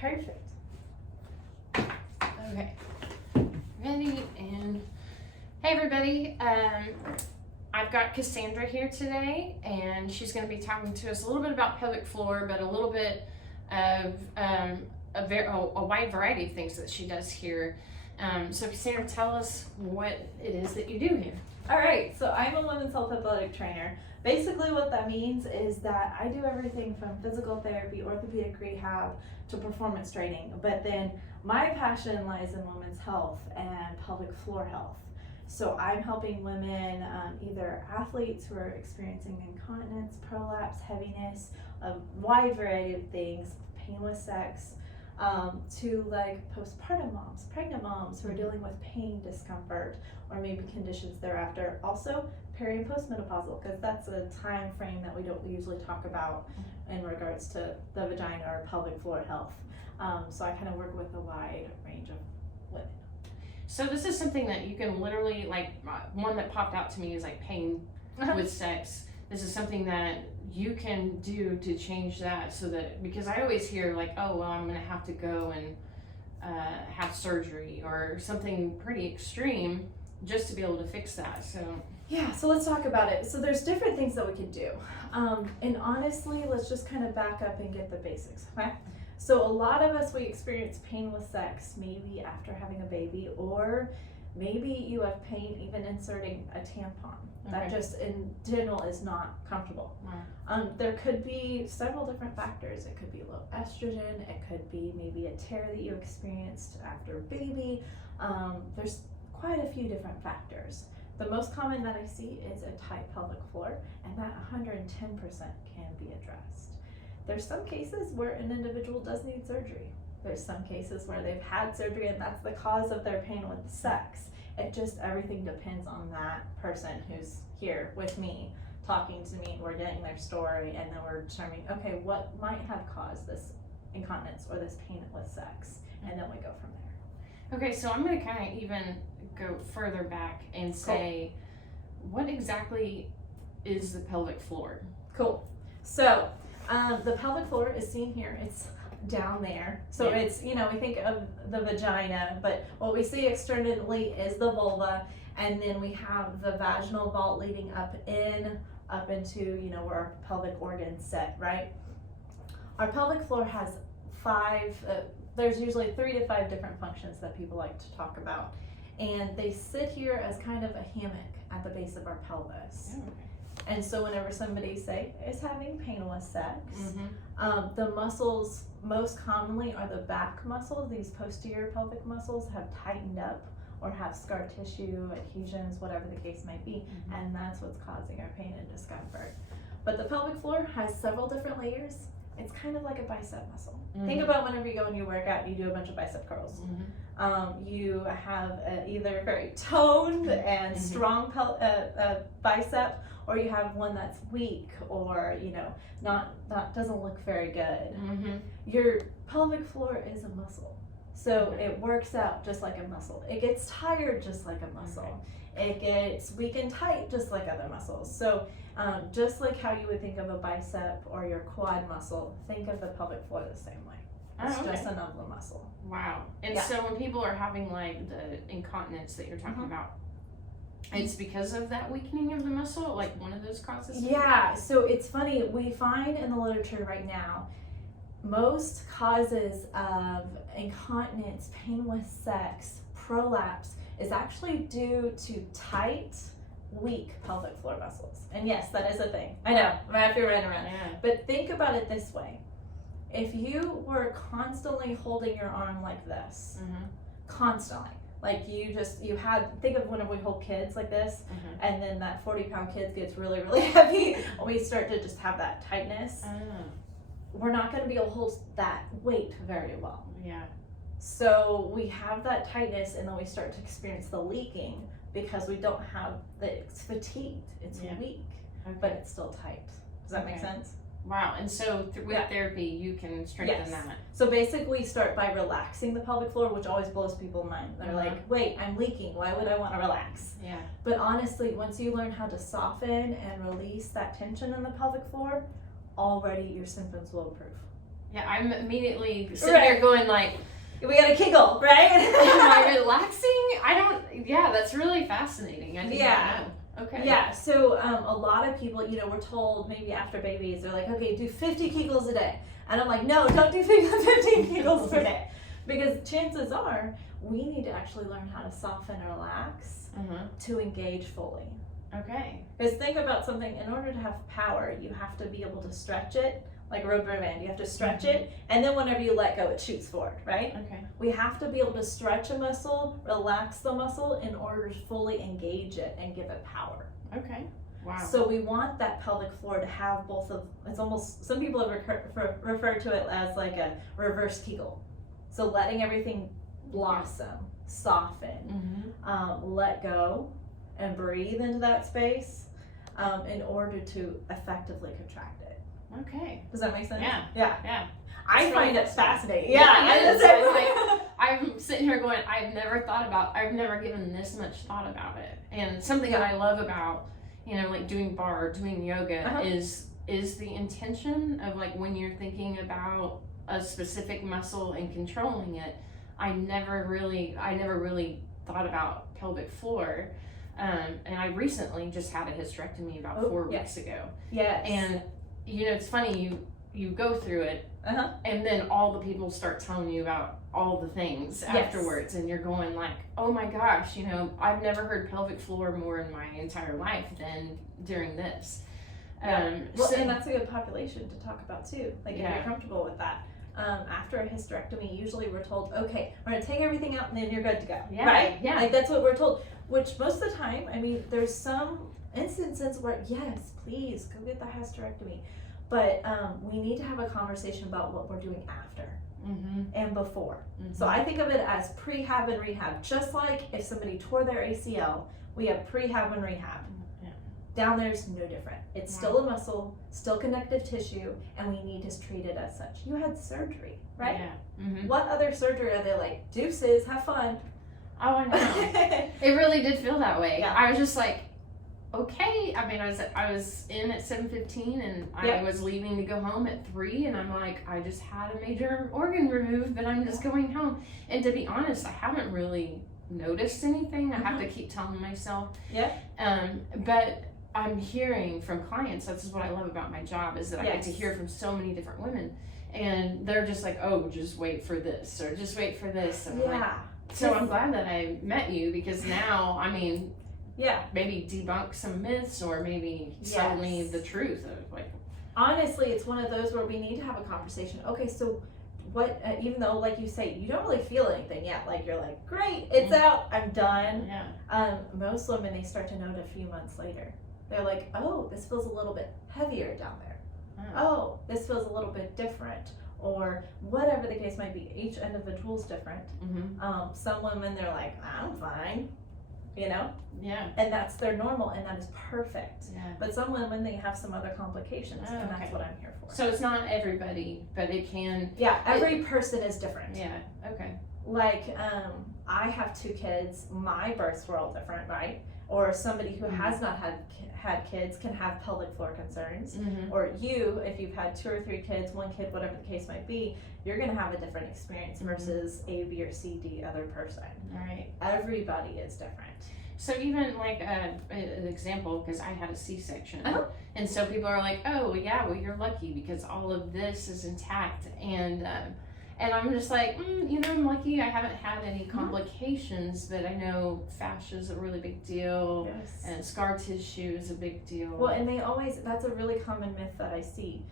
Perfect. Okay. Ready and hey everybody. I've got Cassandra here today, and she's going to be talking to us a little bit about pelvic floor, but a little bit of a wide variety of things that she does here. So Cassandra, tell us what it is that you do here. All right, so I'm a women's health athletic trainer. Basically what that means is that I do everything from physical therapy, orthopedic rehab, to performance training. But then my passion lies in women's health and pelvic floor health. So I'm helping women, either athletes who are experiencing incontinence, prolapse, heaviness, a wide variety of things, painless sex, to like postpartum moms, pregnant moms who are dealing with pain, discomfort, or maybe conditions thereafter. Also peri and postmenopausal, because that's a time frame that we don't usually talk about in regards to the vagina or pelvic floor health. So I kind of work with a wide range of women. So this is something that you can literally, like, one that popped out to me is like pain with sex. This is something that you can do to change that, so that, because I always hear like, oh, well, I'm gonna have to go and have surgery or something pretty extreme just to be able to fix that. So yeah, so let's talk about it. So there's different things that we can do. And honestly, let's just kind of back up and get the basics, okay? So a lot of us, we experience pain with sex, maybe after having a baby, or maybe you have pain even inserting a tampon. That just in general is not comfortable. Wow. There could be several different factors. It could be low estrogen. It could be maybe a tear that you experienced after a baby. There's quite a few different factors. The most common that I see is a tight pelvic floor, and that 110% can be addressed. There's some cases where an individual does need surgery. There's some cases where they've had surgery and that's the cause of their pain with sex. It just, everything depends on that person who's here with me, talking to me, we're getting their story, and then we're determining, okay, what might have caused this incontinence or this pain with sex, and then we go from there. Okay, so I'm gonna kind of even go further back and say, what exactly is the pelvic floor? Cool. So the pelvic floor is seen here. It's down there. So it's, you know, we think of the vagina, but what we see externally is the vulva, and then we have the vaginal vault leading up into, you know, where our pelvic organs sit, right? Our pelvic floor has there's usually 3 to 5 different functions that people like to talk about. And they sit here as kind of a hammock at the base of our pelvis. Oh, okay. And so whenever somebody, say, is having pain with sex, the muscles most commonly are the back muscles. These posterior pelvic muscles have tightened up or have scar tissue, adhesions, whatever the case might be, and that's what's causing our pain and discomfort. But the pelvic floor has several different layers. It's kind of like a bicep muscle. Think about whenever you go and you work out and you do a bunch of bicep curls. You have either very toned and strong bicep, or you have one that's weak, or, you know, not doesn't look very good. Your pelvic floor is a muscle, so it works out just like a muscle. It gets tired just like a muscle. It gets weak and tight just like other muscles. So just like how you would think of a bicep or your quad muscle, think of the pelvic floor the same way. It's just another muscle. Wow. And so when people are having like the incontinence that you're talking about, it's because of that weakening of the muscle, like one of those causes? Yeah, so it's funny, we find in the literature right now, most causes of incontinence, pain with sex, prolapse, is actually due to tight, weak pelvic floor muscles. And yes, that is a thing. I know, I have to run around. Yeah. But think about it this way. If you were constantly holding your arm like this, constantly, like think of whenever we hold kids like this, and then that 40-pound kid gets really, really heavy, and we start to just have that tightness, we're not going to be able to hold that weight very well. Yeah. So we have that tightness, and then we start to experience the leaking because we don't have it's fatigued, it's weak, but it's still tight. Does that make sense? Wow. And so with therapy, you can strengthen that. So basically start by relaxing the pelvic floor, which always blows people's mind. They're like, wait, I'm leaking. Why would I want to relax? Yeah. But honestly, once you learn how to soften and release that tension in the pelvic floor, already your symptoms will improve. Yeah, I'm immediately sitting here going like, we gotta Kegel, right? am I relaxing? Yeah, that's really fascinating. I didn't know. Okay. Yeah, so a lot of people, we're told maybe after babies, they're like, okay, do 50 Kegels a day. And I'm like, no, don't do 15 Kegels per day. Because chances are, we need to actually learn how to soften and relax to engage fully. Okay. Because think about something, in order to have power, you have to be able to stretch it, like a rubber band. You have to stretch it, and then whenever you let go, it shoots forward, right? Okay. We have to be able to stretch a muscle, relax the muscle, in order to fully engage it and give it power. Okay. Wow. So we want that pelvic floor to have both of, it's almost, some people have referred to it as like a reverse Kegel. So letting everything blossom, soften, let go, and breathe into that space in order to effectively contract it. Okay. Does that make sense? Yeah. Yeah. I find it fascinating. I'm sitting here going, I've never given this much thought about it. And something that I love about, like doing barre, doing yoga is the intention of like when you're thinking about a specific muscle and controlling it. I never really thought about pelvic floor. And I recently just had a hysterectomy about 4 weeks ago. Yes. And it's funny, you go through it, and then all the people start telling you about all the things afterwards, and you're going like, oh my gosh, I've never heard pelvic floor more in my entire life than during this. And that's a good population to talk about too, like if you're comfortable with that. After a hysterectomy, usually we're told, okay, we're going to take everything out and then you're good to go, right? Yeah. Like that's what we're told, which most of the time, I mean, there's some instances where, yes, please go get the hysterectomy. But we need to have a conversation about what we're doing after and before. So I think of it as prehab and rehab. Just like if somebody tore their ACL, we have prehab and rehab. Down there's no different. It's still a muscle, still connective tissue, and we need to treat it as such. You had surgery, right? Yeah. What other surgery are they like, deuces, have fun? Oh, I know. It really did feel that way. Yeah. I was just like, okay. I mean, I was in at 7:15 and I was leaving to go home at 3, and I'm like, I just had a major organ removed, but I'm just going home. And to be honest, I haven't really noticed anything. I have to keep telling myself. Yeah. But I'm hearing from clients, that's what I love about my job, is that I get to hear from so many different women, and they're just like, oh, just wait for this, or just wait for this. And I'm like, so I'm glad that I met you, because now, I mean, maybe debunk some myths, or maybe tell me the truth of like. Honestly, it's one of those where we need to have a conversation. Okay, so what, even though like you say, you don't really feel anything yet, like you're like, great, it's out, I'm done. Most women, they start to note a few months later. They're like, oh, this feels a little bit heavier down there. Oh, this feels a little bit different, or whatever the case might be. Each individual's different. Some women, they're like, I'm fine, and that's their normal, and that is perfect. But some women, they have some other complications, and that's what I'm here for. So it's not everybody, but it can. Every person is different. Okay. Like, I have 2 kids. My births were all different, right? Or somebody who has not had kids can have pelvic floor concerns. Or you, if you've had 2 or 3 kids, 1 kid, whatever the case might be, you're going to have a different experience versus A, B, or C, D other person. All right. Everybody is different. So even like an example, because I had a C-section, and so people are like, oh, yeah, well, you're lucky because all of this is intact, and I'm just like, I'm lucky I haven't had any complications, but I know fascia is a really big deal, and scar tissue is a big deal. Well, and that's a really common myth that I see.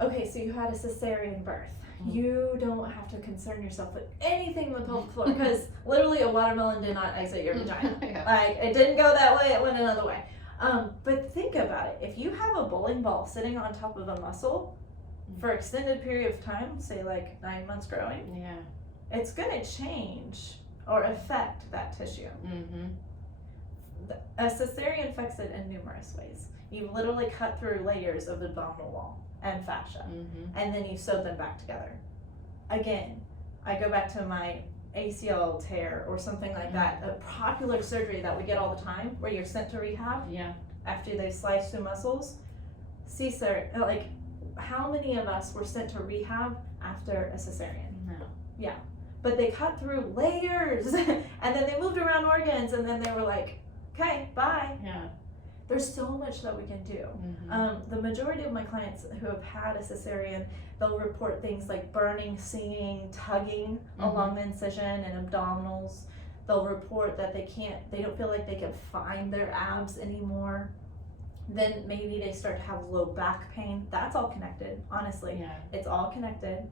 Okay, so you had a cesarean birth. You don't have to concern yourself with anything with pelvic floor, because literally a watermelon did not exit your vagina. Like, it didn't go that way, it went another way. But think about it. If you have a bowling ball sitting on top of a muscle, for extended period of time, say like 9 months growing, it's going to change or affect that tissue. A cesarean affects it in numerous ways. You literally cut through layers of the abdominal wall and fascia, and then you sew them back together. Again, I go back to my ACL tear or something like that, a popular surgery that we get all the time, where you're sent to rehab after they slice through muscles. Caesar, like, how many of us were sent to rehab after a cesarean? No. Yeah. But they cut through layers and then they moved around organs and then they were like, okay, bye. Yeah. There's so much that we can do. The majority of my clients who have had a cesarean, they'll report things like burning, stinging, tugging along the incision and abdominals. They'll report that they don't feel like they can find their abs anymore. Then maybe they start to have low back pain. That's all connected, honestly. Yeah. It's all connected.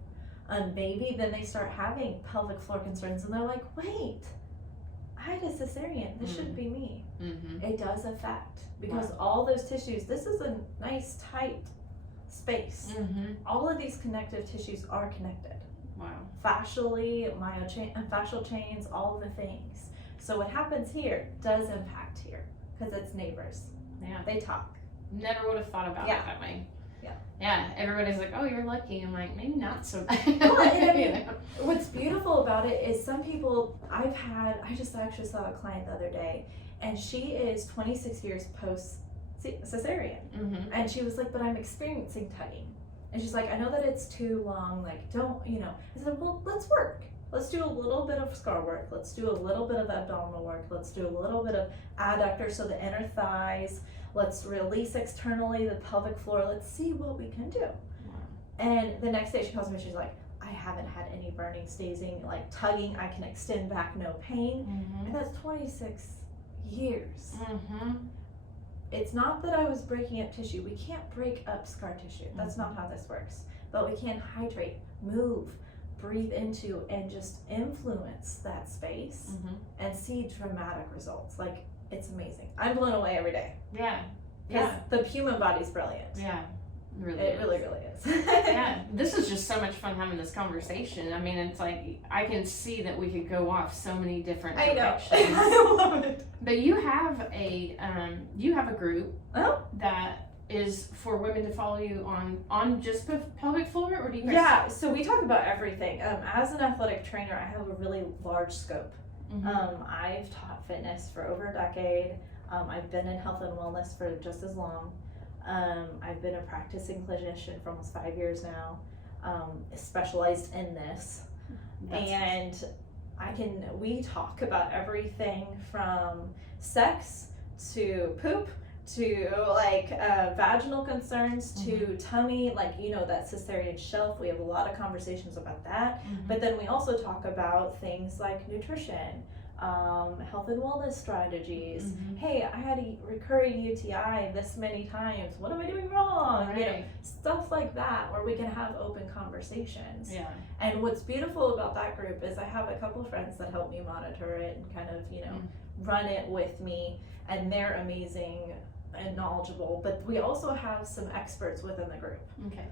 Maybe then they start having pelvic floor concerns and they're like, wait, I had a cesarean. This shouldn't be me. It does affect, because all those tissues, this is a nice tight space. All of these connective tissues are connected. Wow. Fascially, fascial chains, all of the things. So what happens here does impact here, because it's neighbors. Yeah. They talk. Never would have thought about it that way. Yeah. Yeah. Everybody's like, oh, you're lucky. I'm like, maybe not so bad. Well, and I mean, You know? what's beautiful about it is some people I just actually saw a client the other day, and she is 26 years post cesarean. And she was like, but I'm experiencing tugging. And she's like, I know that it's too long, like, don't, I said, well, let's work. Let's do a little bit of scar work. Let's do a little bit of abdominal work. Let's do a little bit of adductor, so the inner thighs. Let's release externally the pelvic floor. Let's see what we can do. And the next day she calls me, she's like, I haven't had any burning, stazing, like tugging. I can extend back, no pain. And that's 26 years. It's not that I was breaking up tissue. We can't break up scar tissue. That's not how this works. But we can hydrate, move, breathe into, and just influence that space and see dramatic results. Like, it's amazing. I'm blown away every day. Yeah. Because the human body's brilliant. Yeah. Really It really is. Yeah. This is just so much fun having this conversation. I mean, it's like, I can see that we could go off so many different directions. I know. I love it. But you have a group that is for women to follow you on just pelvic floor, or do you guys? Yeah, so we talk about everything. As an athletic trainer, I have a really large scope. I've taught fitness for over a decade. I've been in health and wellness for just as long. I've been a practicing clinician for almost 5 years now, specialized in this. And we talk about everything from sex to poop to like vaginal concerns to tummy, like, that cesarean shelf. We have a lot of conversations about that. But then we also talk about things like nutrition, health and wellness strategies. Hey, I had a recurring UTI this many times. What am I doing wrong? Right. Stuff like that, where we can have open conversations. Yeah. And what's beautiful about that group is I have a couple of friends that help me monitor it and kind of, run it with me, and they're amazing and knowledgeable. But we also have some experts within the group. Okay.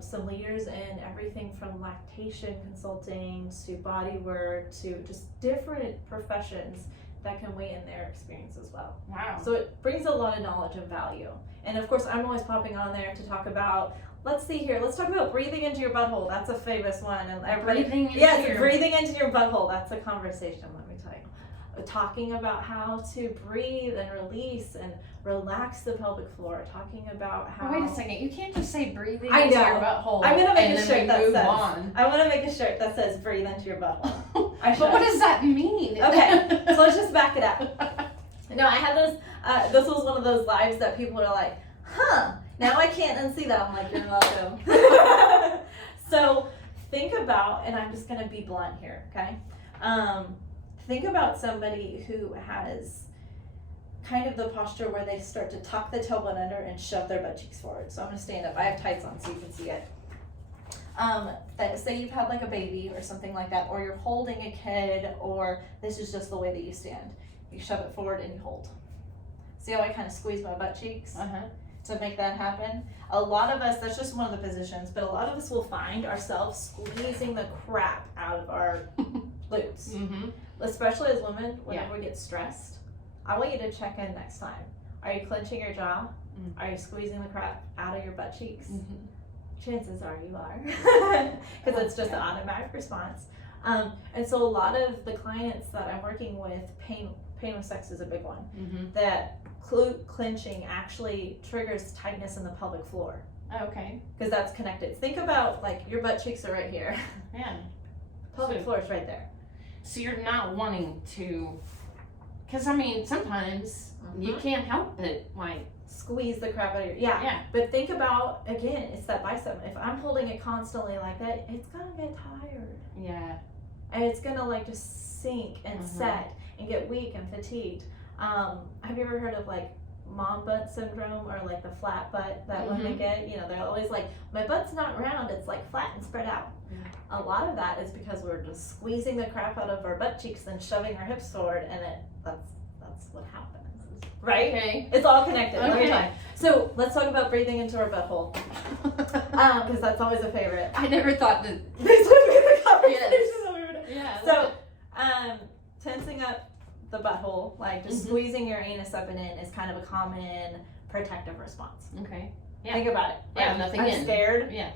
Some leaders in everything from lactation consulting to body work to just different professions that can weigh in their experience as well. Wow. So it brings a lot of knowledge and value. And of course, I'm always popping on there to talk about, let's talk about breathing into your butthole. That's a famous one. And everybody, breathing into your butthole. That's a conversation, let me tell you. Talking about how to breathe and release and relax the pelvic floor. Talking about how. Wait a second. You can't just say breathing into your butthole. I'm gonna make and a shirt that move says. On. I want to make a shirt that says "Breathe into your butthole." But what does that mean? Okay, so let's just back it up. No, I had this. This was one of those lives that people are like, "Huh." Now I can't unsee that. I'm like, "You're welcome." So think about, and I'm just gonna be blunt here, okay? Think about somebody who has kind of the posture where they start to tuck the tailbone under and shove their butt cheeks forward. So I'm going to stand up. I have tights on so you can see it. Say you've had like a baby or something like that, or you're holding a kid, or this is just the way that you stand. You shove it forward and you hold. See how I kind of squeeze my butt cheeks to make that happen? A lot of us, that's just one of the positions, but a lot of us will find ourselves squeezing the crap out of our glutes. Especially as women, whenever we get stressed. I want you to check in next time. Are you clenching your jaw? Are you squeezing the crap out of your butt cheeks? Chances are you are, because it's just an automatic response. And so a lot of the clients that I'm working with, pain with sex is a big one. That glute clenching actually triggers tightness in the pelvic floor. Okay. because that's connected. Think about like your butt cheeks are right here. Yeah. Pelvic floor is right there. So you're not wanting to, because I mean, sometimes you can't help it, like, squeeze the crap out of your, yeah. But think about, again, it's that bicep. If I'm holding it constantly like that, it's gonna get tired. Yeah. And it's gonna like just sink and set and get weak and fatigued. Have you ever heard of like mom butt syndrome, or like the flat butt that women get? You know, they're always like, my butt's not round, it's like flat and spread out. A lot of that is because we're just squeezing the crap out of our butt cheeks and shoving our hips forward, and that's what happens. Right? Okay. It's all connected. Okay. Let me tell you. So let's talk about breathing into our butthole, because that's always a favorite. I never thought that. This would be the conversation Yes. that we would have. Yeah. So, tensing up the butthole, like just squeezing your anus up and in, is kind of a common protective response. Okay. Yeah. Think about it. Yeah, Like, nothing I'm in. scared. Yeah.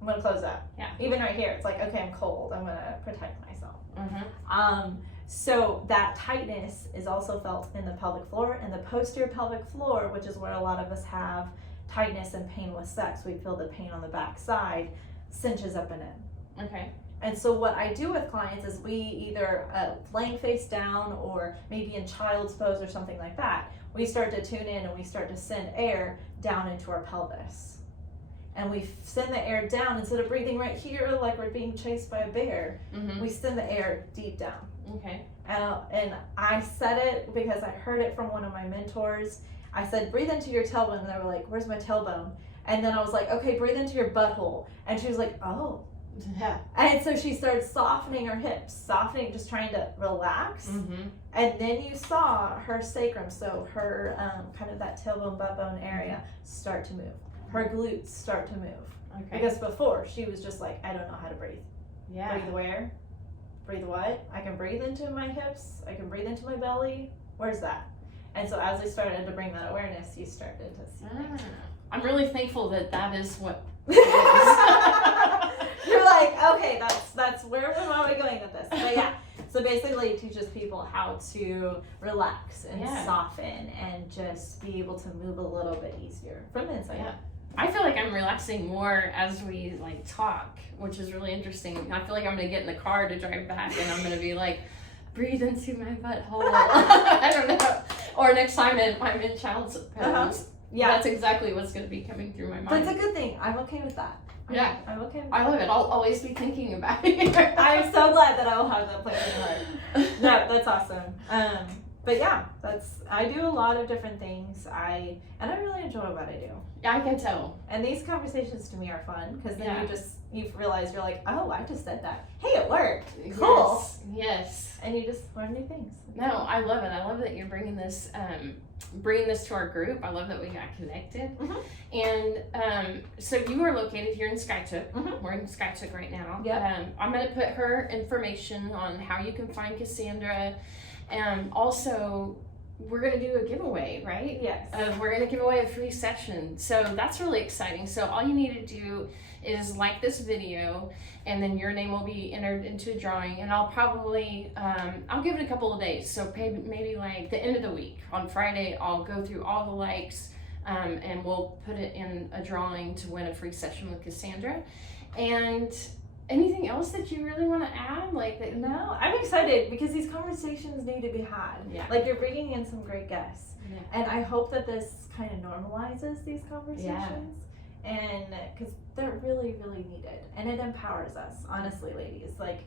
I'm gonna close up. Yeah. Even right here, it's like, okay, I'm cold. I'm gonna protect myself. Mm-hmm. So that tightness is also felt in the pelvic floor, and the posterior pelvic floor, which is where a lot of us have tightness and pain with sex. We feel the pain on the back side, cinches up and in. Okay. And so what I do with clients is we either laying face down, or maybe in child's pose or something like that, we start to tune in and we start to send air down into our pelvis. And we send the air down, instead of breathing right here like we're being chased by a bear, we send the air deep down. Okay. And I said it because I heard it from one of my mentors. I said, breathe into your tailbone, and they were like, where's my tailbone? And then I was like, okay, breathe into your butthole. And she was like, oh. Yeah. And so she started softening her hips, softening, just trying to relax. And then you saw her sacrum, so her kind of that tailbone, butt bone area, start to move. Her glutes start to move. Okay. Because before, she was just like, I don't know how to breathe. Yeah. Breathe where? Breathe what? I can breathe into my hips. I can breathe into my belly. Where's that? And so as I started to bring that awareness, you started to see things. I'm really thankful that that is what You're like, okay, that's where am I going with this? But yeah, so basically it teaches people how to relax and soften and just be able to move a little bit easier from the inside out. I feel like I'm relaxing more as we like talk, which is really interesting. I feel like I'm gonna get in the car to drive back, and I'm gonna be like, breathe into my butthole. I don't know. Or next time I'm in child's pose. Yeah, that's exactly what's gonna be coming through my mind. But it's a good thing. I'm okay with that. Yeah, I'm okay with I love it. I'll always be thinking about it. I'm so glad that I will have that place in my heart. No, that's awesome. But yeah, I do a lot of different things. I really enjoy what I do. Yeah, I can tell. And these conversations to me are fun, because then you realize, you're like, oh, I just said that. Hey, it worked. Cool. Yes. And you just learn new things. No, I love it. I love that you're bringing this to our group. I love that we got connected. And so you are located here in Skytook. We're in Skytook right now. Yep. I'm going to put her information on how you can find Cassandra. Also, we're going to do a giveaway, right? Yes. We're going to give away a free session. So that's really exciting. So all you need to do is like this video, and then your name will be entered into a drawing. And I'll probably, I'll give it a couple of days. So maybe like the end of the week. On Friday, I'll go through all the likes, and we'll put it in a drawing to win a free session with Cassandra. And anything else that you really want to add? No, I'm excited because these conversations need to be had. Yeah. Like, you're bringing in some great guests. Yeah. And I hope that this kind of normalizes these conversations. And because they're really, really needed. And it empowers us, honestly, ladies. Like,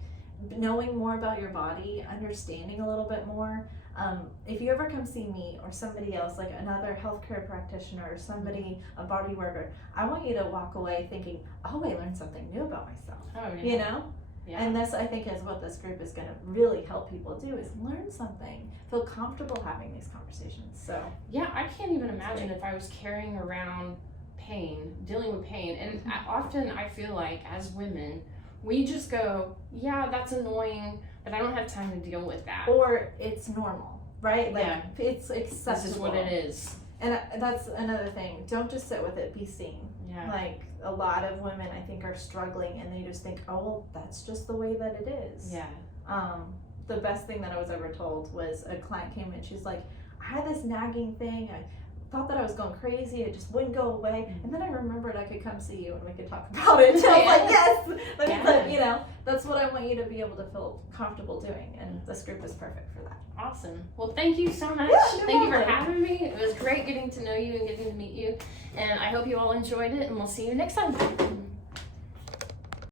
knowing more about your body, understanding a little bit more. If you ever come see me or somebody else, like another healthcare practitioner or somebody, a body worker, I want you to walk away thinking, oh, I learned something new about myself. Oh, yeah. You know? Yeah. And this, I think, is what this group is going to really help people do, is learn something, feel comfortable having these conversations. So yeah, I can't even imagine if I was carrying around pain, dealing with pain. And often I feel like as women, we just go, yeah, that's annoying, but I don't have time to deal with that. Or it's normal, right? Like, it's acceptable. This is what it is. And that's another thing. Don't just sit with it, be seen. Yeah. Like, a lot of women, I think, are struggling, and they just think, oh, well, that's just the way that it is. Yeah. The best thing that I was ever told was a client came in, she's like, I had this nagging thing, thought that I was going crazy. It just wouldn't go away. And then I remembered I could come see you and we could talk about it. And I was like, yes, you know, that's what I want you to be able to feel comfortable doing. And this group is perfect for that. Awesome. Well, thank you so much. Yeah, Thank you for having me. It was great getting to know you and getting to meet you. And I hope you all enjoyed it, and we'll see you next time.